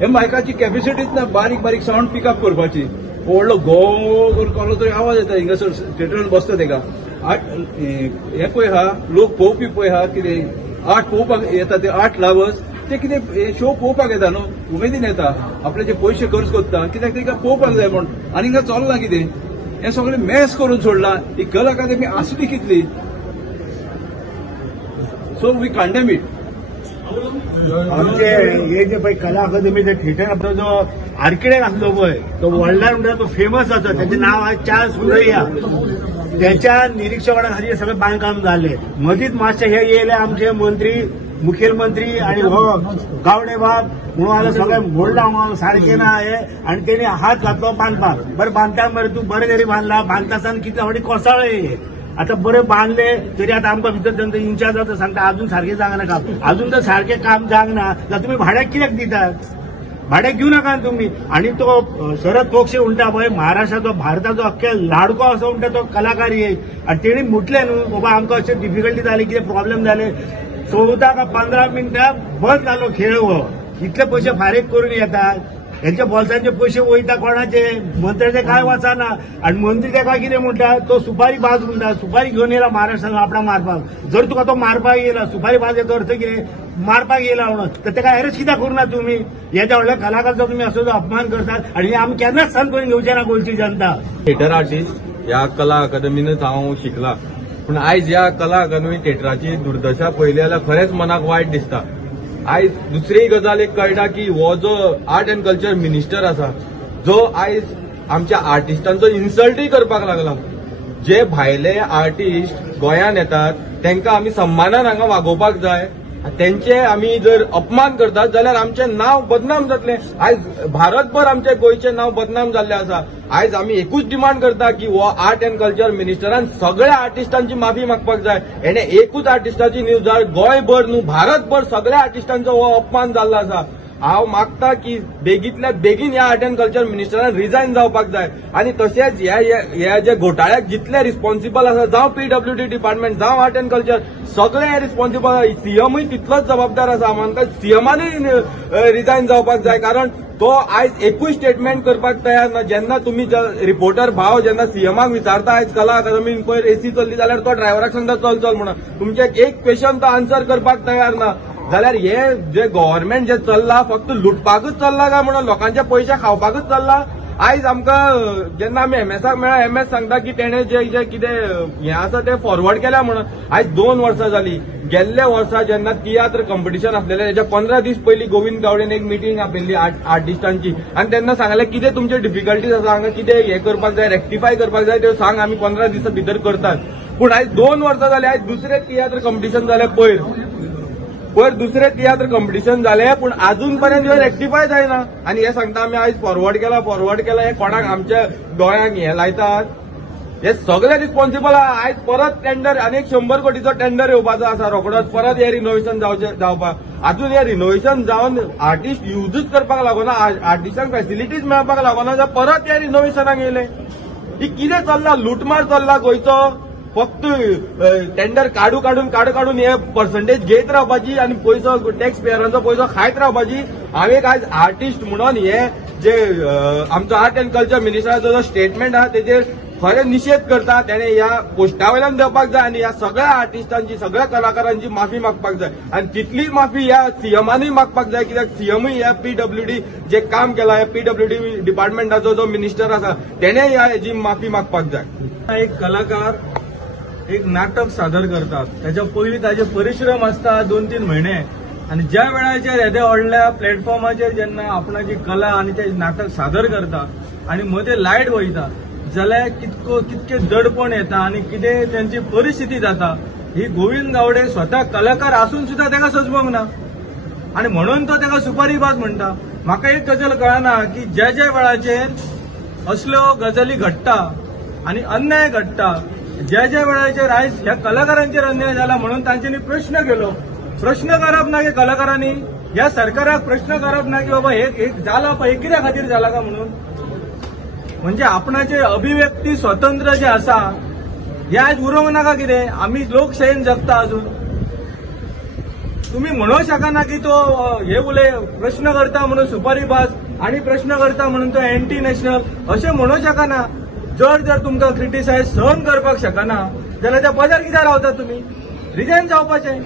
हे मायकाची कॅपॅसिटीच ना बारीक बारीक साऊंड पिकअप करपाची. व्हडलो गो करून कसलो तरी आवाज येता हिंगासर थिएटरान बसता तेका. हे पळय हा लोक पळोवपी पळय हा कितें आर्ट पळोवपाक येता ते आर्ट लवर्स ते कितें शो पळोवपाक येता न्हू, उमेदीन येता, आपले जे पयशे खर्च करता कित्याक ताका पळोवपाक जाय म्हण. आनी हिंगा चलना कितें, हे सगळें मॅस करून सोडला. ही कला अकादमी आसली कितली. So we condemn it. आमचे हे जे पळय कला अकादमीचे थिएटर आपलो जो आर्किटेक्ट आसलो पळय तो व्हडल्यान म्हणटा तो फेमस जाता. त्याचे नाव आहे चार्ल्स सुरैया. त्याच्या निरीक्षणा खातीर सगळें बांदकाम जाल्ले. मदींच मातशे हे येयले आमचे मंत्री, मुखेलमंत्री आणि हो गावडे बाब म्हणून आलं सगळें मोडला सारखे ना हे. आणि तेणी हात घातलो बांदपाक. बरें बांदता मरे तूं बरें तरी बांदला. बांदता आसतना कितले फावटी कोसळ्ळे. आता बरे बांधले तरी आता आमकां भितर त्यांचं इन्चार्ज जाता सांगता अजून सारखे जावंक ना काम. अजून तर सारखे काम जावंक ना जाल्यार तुम्ही भाड्याक कित्याक दितात. भाड्याक घेऊ नका तुम्ही. आणि तो शरद पोक्षे म्हणटा पळय महाराष्ट्राचो भारताचो अख्खे लाडको असो म्हणटा तो कलाकार येईल. आणि तेणी म्हटले न्हू बाबा आमकां अशें डिफिकल्टी जाली कितें प्रॉब्लेम जाले 14 का 15 मिनटां बंद जालो खेळ. हो इतले पयशे फारीक करून येतात. यांच्या बोल्सांचे पयशे वयता कोणाचे, मंत्र्याचे काय वचना. आणि मंत्री तेका कितें म्हणटा तो सुपारी बाज म्हणटा. सुपारी घेवन येयला महाराष्ट्रान आपणा मारपाक. जर तुका तो मारपाक येयला सुपारी बाज येतो अर्थ कितें मारपाक येयला म्हणून तर तेका अरेस्ट कित्याक करना तुम्ही. ह्या ज्या व्हडल्या कलाकाराचो तुम्ही असो जो अपमान करतात. आणि आमी केन्नाच सहन करून घेवचे ना गोंयची जनता. थिएटर आर्टिस्ट ह्या कला अकादमीनच हांव शिकला. पूण आयज ह्या कला अकादमी थिएटराची दुर्दशा पळयली जाल्यार खरेंच मनाक वायट दिसता. आयज दुसरी गजाल एक कळटा की हो जो आर्ट अँड कल्चर मिनिस्टर आसा जो आयज आमच्या आर्टिस्टांचो इन्सल्टूय करपाक लागला. जे भायले आर्टिस्ट गोंयांत येतात तांकां आमी सन्मानान हांगा वागोवपाक जाय. तेंचे आमी जर अपमान करतात जाल्यार आमचें नांव बदनाम जातलें. आयज भारतभर आमचे गोंयचें नांव बदनाम जाल्लें आसा. आयज आमी एकूच डिमांड करता की हो आर्ट अँड कल्चर मिनिस्टरान सगळ्या आर्टिस्टांची माफी मागपाक जाय. हेणे एकूच आर्टिस्टाची न्यूज जाय गोंयभर न्हू भारतभर सगळ्या आर्टिस्टांचो हो अपमान जाल्लो आसा. हांव मागता की बेगींतल्या बेगीन ह्या आर्ट अँड कल्चर मिनिस्टरान रिजायन जावपाक जाय. आणि तशेंच ह्या जे घोटाळ्याक जितले रिस्पॉन्सिबल आसा जावं PWD डिपार्टमेंट जावं आर्ट अँड कल्चर सगळे रिस्पॉन्सिबल. सीएमूय तितलोच जबाबदार आसा. आमकां सीएमानूय रिजायन जावपाक जाय. कारण तो आयज एकूय स्टेटमेंट करपाक तयार ना. जेन्ना तुमी रिपोर्टर भाव जेन्ना सीएमाक विचारता आयज कला अकादमीन पयर एसी चल्ली जाल्यार तो ड्रायव्हराक सांगता चल चल म्हणून. तुमचे एक क्वेश्चन तो आन्सर करपाक तयार ना. जाल्यार हे जे गव्हर्नमेंट जे चल्ला फक्त लुटपाकूच चल्ला काय म्हणून लोकांचे पयशे खावपाकूच चल्ला. आयज आमकां जेन्ना आमी एमएसाक मेळ्ळा एमएस सांगता की तेणे जे कितें हें आसा तें फॉरवर्ड केल्या म्हणून. आयज 2 वर्सां जालीं. गेल्ल्या वर्सा जेन्ना तियात्र कॉम्पिटिशन आसलेलें तेच्या 15 दीस पयलीं गोविंद गावडेन एक मिटींग आपयल्ली आर्टिस्टांची. आनी तेन्ना सांगलें कितें तुमचे डिफिकल्टीज आसा हांगा कितें हें करपाक जाय रेक्टिफाय करपाक जाय त्यो सांग आमी 15 दिसां भितर करतात. पूण आयज 2 वर्सां जालीं. आयज दुसरें तियात्र कॉम्पिटिशन जालें पयर दुसरें तियात्र कॉम्पिटिशन जालें पूण अजून पर्यंत रेक्टिफाय जायना. आनी हे सांगता आमी आयज फॉरवर्ड केला हे कोणाक आमच्या दोळ्यांक हे लायतात. हे सगळे रिस्पॉन्सिबल आहा. आयज परत टेंडर आनी 100 कोटीचो टेंडर येवपाचो आसा रोखडोच. परत हे रिनोव्हेशन जावपाक. अजून हे रिनोव्हेशन जावन आर्टिस्ट यूजच करपाक लागना. आर्टिस्टांक फॅसिलिटीज मेळपाक लागना जाल्यार परत हे रिनोव्हेशनाक येयले. ही कितें चल्ला लुटमार चल्ला गोंयचो. फक्त टेंडर काडून हे पर्संटेज घेत रावपाची आणि पयसो टॅक्स पेयरांचो पयसो खायत रावपाची. हांव एक आयज आर्टिस्ट म्हणून हे जे आमचो आर्ट अँड कल्चर मिनिस्टराचो जो स्टेटमेंट आहा तेजेर खरें निशेध करता. तेणे ह्या पोस्टा वयल्यान देवपाक जाय आनी ह्या सगळ्या आर्टिस्टांची सगळ्या कलाकारांची माफी मागपाक जाय. आनी तितलीच माफी ह्या सीएमानूय मागपाक जाय. कित्याक सीएमूय ह्या PWD जे काम केलां ह्या PWD डिपार्टमेंटाचो जो मिनिस्टर आसा तेणे हेची माफी मागपाक जाय. एक कलाकार एक नाटक सादर करतात त्याच्या पयलीं ताजे परिश्रम आसता 2-3 म्हयने. आणि ज्या वेळाचेर येदे व्हडल्या प्लॅटफॉर्माचेर जेन्ना आपणाची कला आनी ते नाटक सादर करता आनी मदें लायट वयता जाल्यार कितके दडपण येता आनी कितें त्यांची परिस्थिती जाता ही गोविंद गावडे स्वता कलाकार आसून सुद्धा तेका सजमोंक ना. आणि म्हणून तो तेका सुपारीबाज म्हणटा. म्हाका एक गजाल कळना की ज्या वेळाचेर असल्यो गजाली घडटा आनी अन्याय घडटा ज्या वेळाचेर आयज ह्या कलाकारांचेर अन्याय जाला म्हणून तांच्यांनी प्रश्न केलो. प्रश्न करप ना की कलाकारांनी ह्या सरकाराक प्रश्न करप ना की बाबा हे जाला पळय हे कित्या खातीर जाला का म्हणून. म्हणजे आपणाचे अभिव्यक्ती स्वतंत्र जे आसा हे आयज उरोवंक नाका कितें. आमी लोकशायेन जगता अजून. तुम्ही म्हणू शकना की तो हे उलय प्रश्न करता म्हणून सुपारीबाज आणि प्रश्न करता म्हणून तो अँटी नॅशनल असे म्हणू शकना. जर तुमकां क्रिटिसायज सहन करपाक शकना जाल्यार त्या पदार कित्याक रावता तुम्ही? रिजायन जावपाचें.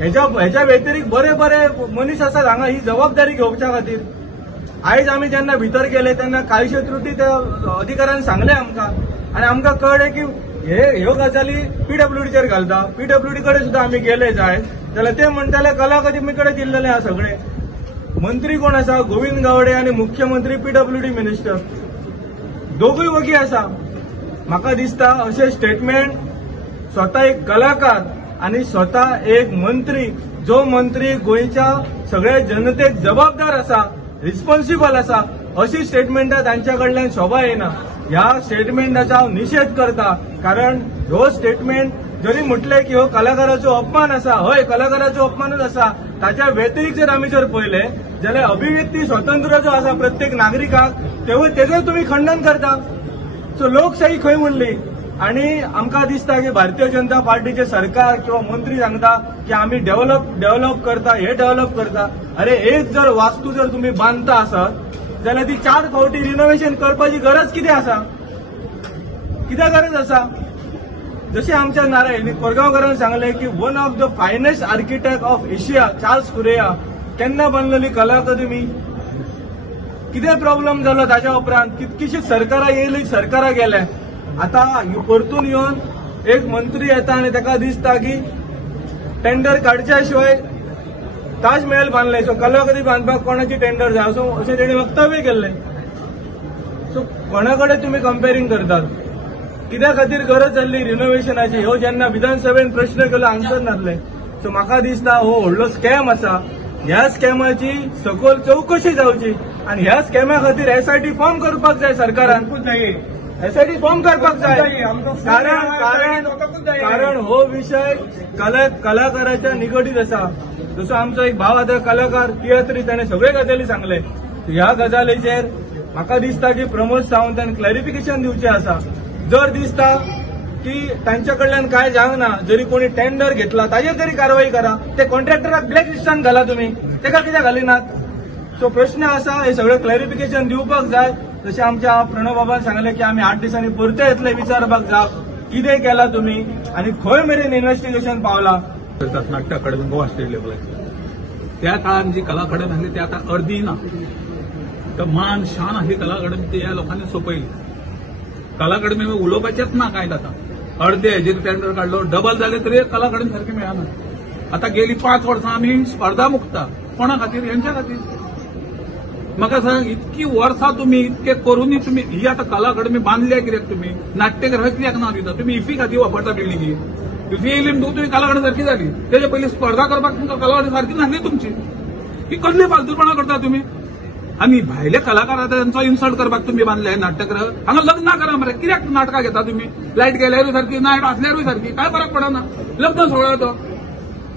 हेच्या व्यतिरिक्त बरे बरे मनीस आसात हांगा ही जबाबदारी घेवच्या खातीर. आयज आमी जेन्ना भितर गेले तेन्ना कांयश्यो त्रुटी त्या अधिकाऱ्यान सांगले आमकां आनी आमकां कळ्ळें की ह्यो गजाली पीडब्ल्यूडीचेर घालता. पीडब्ल्यूडी कडेन सुद्दां आमी गेले जाय जाल्यार ते म्हणटाले कला अकादमी कडेन दिल्लेले आहा सगळे. मंत्री कोण आसा? गोविंद गावडे आनी मुख्यमंत्री पीडब्ल्यूडी मिनिस्टर दोगूय वगी आसा. म्हाका दिसता अशें स्टेटमेंट स्वता एक कलाकार आणि स्वतः एक मंत्री, जो मंत्री गोंयच्या सगळ्या जनतेक जबाबदार आसा, रिस्पॉन्सिबल आसा, अशी स्टेटमेंटां तांच्या कडल्यान शोभा येना. ह्या स्टेटमेंटाचा हांव निशेध करता. कारण ह्यो स्टेटमेंट जरी म्हटले की हो कलाकाराचो अपमान आसा, हय कलाकाराचो अपमानूच आसा, ताच्या व्यतिरिक्त जर आमी जर पळयले जाल्यार अभिव्यक्ती स्वातंत्र्य जो आसा प्रत्येक नागरिकाक तेजो तुम्ही खंडन करता. सो लोकशाही खंय उरली? आणि आमकां दिसता की भारतीय जनता पार्टीचे सरकार किंवा मंत्री सांगता की आम्ही डेव्हलप करता, हे डेव्हलप करता. अरे एक जर वास्तू जर तुम्ही बांधता आसात जाल्यार ती 4 फावटी रिनोव्हेशन करपाची गरज कितें आसा? कित्याक गरज आसा? जशें आमच्या कोरगांवकारान सांगले की one of the finest architect of Asia Charles Correa केन्ना बांदलेली कला अकादमी. कितें प्रॉब्लेम जालो ताच्या उपरांत? कितकीशीं सरकारां येयली, सरकारां गेले. आता परतून येवन एक मंत्री येता आणि ताका दिसता की टेंडर काडच्या शिवाय ताजमहल बांदले, सो कला अकादमी बांदपाक कोणाची टेंडर जाय सो अशें तेणी वक्तव्य केल्लें. सो कोणा कडेन तुमी कंपेरिंग करतात? कित्या खातीर गरज जाल्ली रिनोव्हेशनाची? ह्यो जेन्ना विधानसभेन प्रश्न केलो आन्सर नासले. सो म्हाका दिसता हो व्हडलो स्कॅम आसा. ह्या स्कॅमाची सखोल चौकशी जावची आणि ह्या स्कॅमा खातीर एसआयटी फॉर्म करपाक जाय सरकारान. एसआयटी फॉर्म करपाक जाय. कारण हो विषय कलाकाराच्या निगडीत आसा. जसो आमचो एक भाव आता कलाकार तियात्री ताणें सगळे गजाली सांगले. ह्या गजालीचेर म्हाका दिसता की प्रमोद सावंतान क्लॅरिफिकेशन दिवचें आसा. जर दिसता की तांच्या कडल्यान काय जावंक ना, जरी कोणी टेंडर घेतला ताजेर तरी कारवाई करा. ते कॉन्ट्रॅक्टराक ब्लॅक लिस्टान घाला तुम्ही, तेका कित्याक घालिनात? सो प्रश्न आसा, हे सगळें क्लॅरिफिकेशन दिवपाक जाय. जशें आमच्या प्रणव बाबान सांगले की आमी 8 दिसांनी परते येतले विचारपाक जाय कितें केला तुम्ही आणि खंय मेरेन इन्व्हेस्टिगेशन पावला. नाट्य अकादमी गोवा स्टेट लेवलाचेर त्या काळात जी कला अकादमी आसली ती आता अर्दी ना. तर मान शान आसली कला अकादमी ती ह्या लोकांनी सोंपयली. कला अकादमी उलोवपाचेच ना कांय जाता. अर्धे हेजेर टेंडर काडलो, डबल जाले तरी कला अकादमी सारखे मेळना. आता गेली 5 वर्सां आमी स्पर्धा मुक्ता. कोणा खातीर? हेंच्या खातीर. म्हाका सांग, इतकी वर्सां तुम्ही इतके करूनय तुम्ही ही आता कला अकादमी बांधल्या कित्याक? तुम्ही नाट्यगृह कित्याक नांव दिता? तुम्ही इफी खातीर वापरता बिल्डिंगी. इफी येयली म्हणटून तुम्ही कला अकादमी सारखी जाली. तेजे पयलीं स्पर्धा करपाक तुमकां कला अकादमी सारखी नासली तुमची. ही कसली फालतूपणां करता तुम्ही? आनी भायले कलाकार तांचो इन्सल्ट करपाक तुम्ही बांधले नाट्यगृह. हांगा लग्न करा मरे. कित्याक नाटकां घेता तुम्ही? लायट गेल्यारूय सारखी, नायट आसल्यारूय सारखी, काय फरक पडना. लग्न सोहळा तो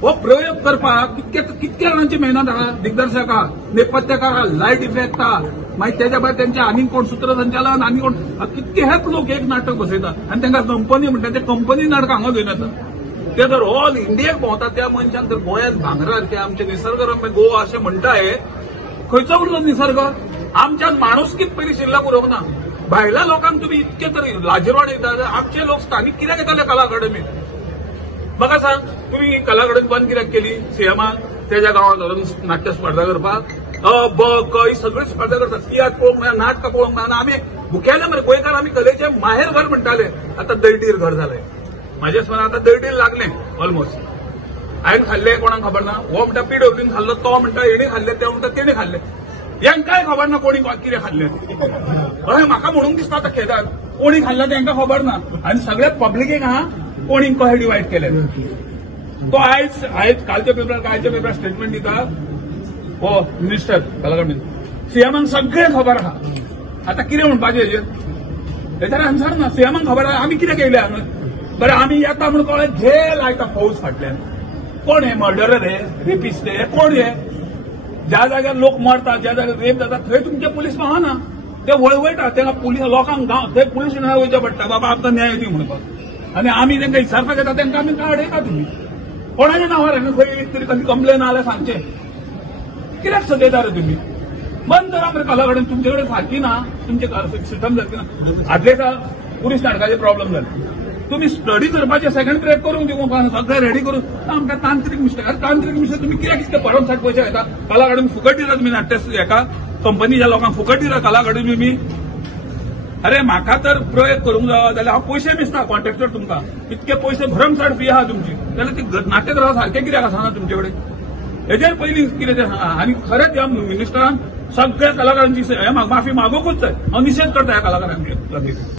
हो प्रयोग करपाक कितके जाणांची मेहनत आहा. दिग्दर्शक आहा, नेपथ्यकार आहा, लायट इफेक्ट आहा, मागीर तेच्या भायर तेंचे आनी कोण सूत्रसंचालन, आनी कोण कितके हेच लोक एक नाटक बसयतात आनी तांकां कंपनी म्हणटा ते कंपनी नाटकां हांगा घेवन येतात. ते जर ऑल इंडियेक भोंवतात त्या मनशाक जर गोंयांत भांगरार आमचे निसर्गरम्य गोवा अशें म्हणटाय, खंयचो उरलो निसर्ग? आमच्यान माणुसकीच पयलीं शिल्लक उरोवंक ना. भायल्या लोकांक तुम्ही इतके तरी लाजिरवाण येतात. आमचे लोक स्थानिक कित्याक येताले कला अकादमीत? म्हाका सांग, तुम्ही कला अकादमी बंद कित्याक केली? सीएमान तेज्या गांवांत व्हरून नाट्य स्पर्धा करपाक ब क ही सगळी स्पर्धा करतात. तियात्र पळोवंक मेळना, नाटकां पळोवंक मेळना. आमी मुखेल मरे गोंयकार आमी कलेचे माहेर घर म्हणटाले. आता दैटीर घर जालें. म्हाजे स्मरण आता दैटीर लागलें ऑलमोस्ट. हांवें खाल्ले कोणाक खबर ना. हो म्हणटा पीडब्ल्यून खाल्लो, तो म्हणटा हेणी खाल्ले, ते म्हणटा तेणे खाल्ले. हेंकाय खबर ना कोणी कितें खाल्लें. हय म्हाका म्हणून दिसता आतां खेदार कोणी खाल्लें तेंकां खबर ना. आनी सगळे पब्लिकेक आहा कोणी कशें डिवायड केले. तो आयज कालच्या पेपरार स्टेटमेंट दिता हो मिनिस्टर कला अकादमी. सीएमान सगळें खबर आहा. आता कितें म्हणपाचें हेजेर आन्सर ना. सीएमान खबर आहा आमी कितें केलें हांगा. बरें आमी येता म्हणून कळ्ळें घे लायता फौज फाटल्यान. कोण हे मर्डरर हे, रेपिस्ट हे, कोण हे? ज्या जाग्यार लोक मरतात, ज्या जाग्यार रेप जाता थंय तुमचे पुलीस पावना. ते वळवयता तेंकां पुलीस लोकांक थंय पुलीस वयचें पडटा बाबा आमकां न्याय दी म्हणपाक. आनी आमी तांकां विचारपाक येता तेंकां आमी काडयता. तुम्ही कोणाच्या नावार खंय तरी कंप्लेन आल्या सांगचे कित्याक सजयता रे तुम्ही बंद करा मरे कला अकादमी तुमचे कडेन सारखी ना तुमचे सिस्टम सारखी ना आदले पुलीस नाटकाचे प्रॉब्लेम जाले तुम्ही स्टडी करपाचे सेकंड ब्रेक करून दिवं सगळें रेडी करून आमकां तांत्रीक मिस्टेक तुम्ही कित्याक इतके भरमसाट पयशे घेता कला अकादमी फुकट दिता तुम्ही नाट्य हेका कंपनीच्या लोकांक फुकट दिता कला अकादमी मी अरे म्हाका तर प्रयोग करूंक जाय जाल्यार हांव पयशे मेजता कॉन्ट्रॅक्टर तुमकां इतके पयशे भरमसाट फी आहा तुमची जाल्यार ती नाट्यगृह सारखे कित्याक आसना तुमचे कडेन हेजेर पयलीं कितें तें आनी खरेंच ह्या मिनिस्टरान सगळ्या कलाकारांची माफी मागोवूच जाय हांव निशेध करता ह्या कलाकारांक